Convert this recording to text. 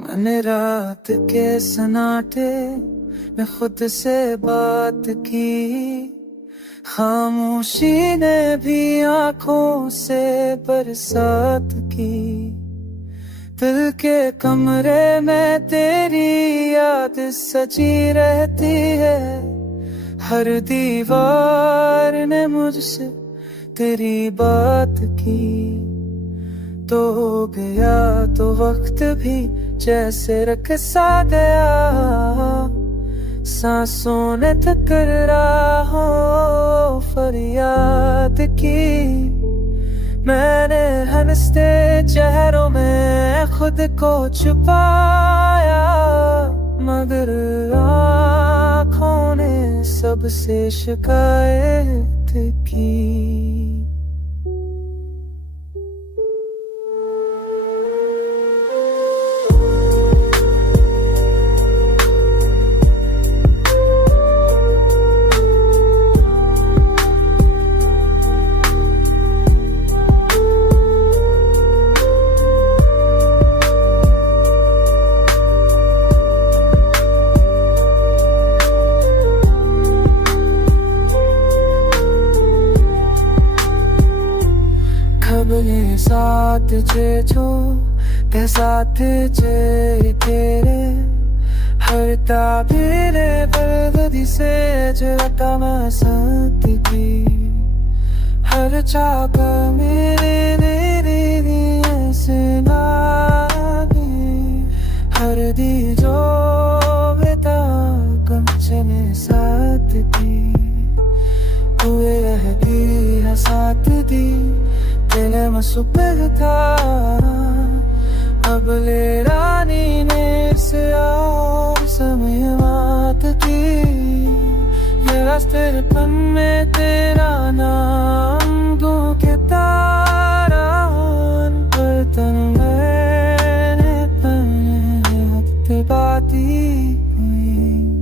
मैंने रात के सन्नाटे में खुद से बात की, खामोशी ने भी आंखों से बरसात की। दिल के कमरे में तेरी याद सजी रहती है, हर दीवार ने मुझसे तेरी बात की। तो हो गया तो वक्त भी जैसे रखसा गया, सांसों ने टकरा हो फरियाद की। मैंने हंसते चेहरों में खुद को छुपाया, मगर आँखों ने सबसे शिकायत की। खबरे साथ जे छो ते साथ जे तेरे, हर ताबीरे बल्दी से जरता मैं साथ की। हर चाप मेरे मेरी ऐसे लागे, हर दी जो बेता कमचे में साथ की। हुए रहती है साथ दी दिल में सुपर था, अब ले रानी ने इसे और समय बात की। ये रास्ते पन में तेरा नाम दो के तारा, बर्तन मैंने पहने बाती हुई।